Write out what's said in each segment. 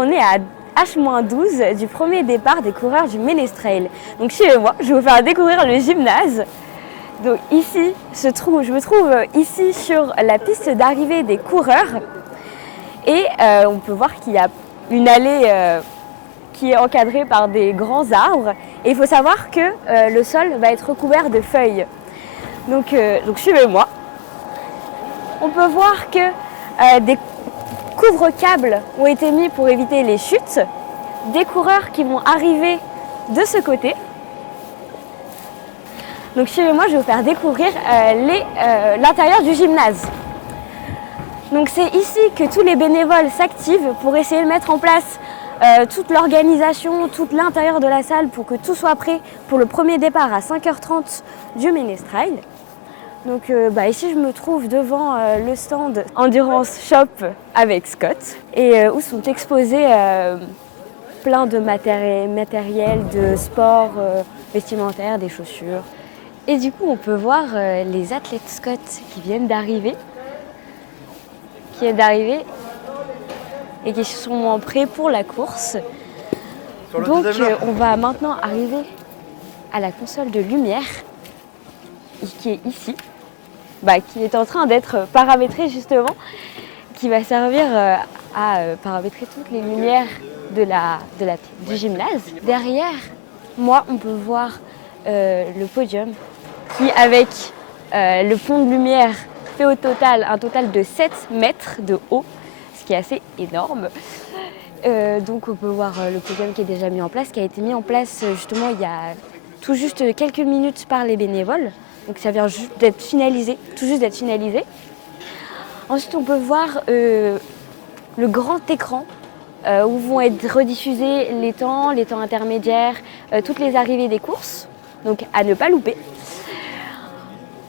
on est à H-12 du premier départ des coureurs du Ménestrail. Donc suivez-moi, je vais vous faire découvrir le gymnase. Donc ici, je me trouve ici sur la piste d'arrivée des coureurs. Et on peut voir qu'il y a une allée qui est encadrée par des grands arbres. Et il faut savoir que le sol va être recouvert de feuilles. Donc suivez-moi. On peut voir que des couvre-câbles ont été mis pour éviter les chutes. Des coureurs qui vont arriver de ce côté. Donc suivez-moi, je vais vous faire découvrir l'intérieur du gymnase. Donc c'est ici que tous les bénévoles s'activent pour essayer de mettre en place toute l'organisation, tout l'intérieur de la salle pour que tout soit prêt pour le premier départ à 5h30 du Ménestrail. Donc ici je me trouve devant le stand Endurance Shop avec Scott et où sont exposés plein de matériel de sport vestimentaire, des chaussures. Et du coup on peut voir les athlètes Scott qui viennent d'arriver et qui sont prêts pour la course. Donc on va maintenant arriver à la console de lumière qui est ici, qui est en train d'être paramétrée justement, qui va servir à paramétrer toutes les lumières du gymnase. Derrière moi on peut voir le podium qui avec le pont de lumière fait un total de 7 mètres de haut, ce qui est assez énorme. Donc on peut voir le podium qui est déjà mis en place, qui a été mis en place justement il y a tout juste quelques minutes par les bénévoles. Donc ça vient juste d'être finalisé, tout juste d'être finalisé. Ensuite on peut voir le grand écran où vont être rediffusés les temps intermédiaires, toutes les arrivées des courses, donc à ne pas louper.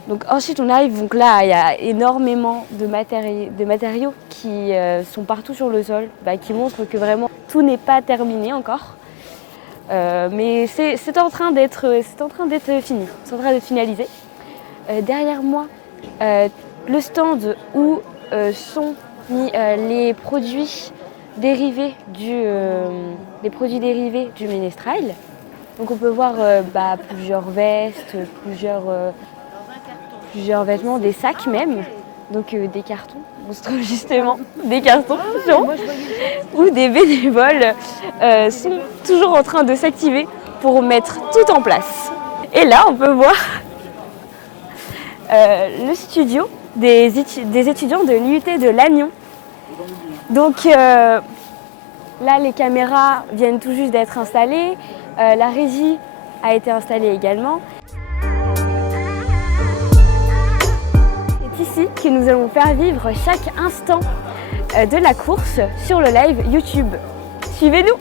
Donc ensuite on arrive, donc là il y a énormément de matériaux qui sont partout sur le sol, qui montrent que vraiment tout n'est pas terminé encore. Mais c'est en train d'être fini, c'est en train d'être finalisé. Derrière moi, le stand où sont mis les produits dérivés du Ménestrail. Donc on peut voir plusieurs vestes, plusieurs vêtements, des sacs même, donc des cartons, justement, des cartons où des bénévoles sont toujours en train de s'activer pour mettre tout en place. Et là on peut voir le studio des étudiants de l'IUT de Lannion. Donc là les caméras viennent tout juste d'être installées, la régie a été installée également. C'est ici que nous allons faire vivre chaque instant de la course sur le live YouTube. Suivez-nous!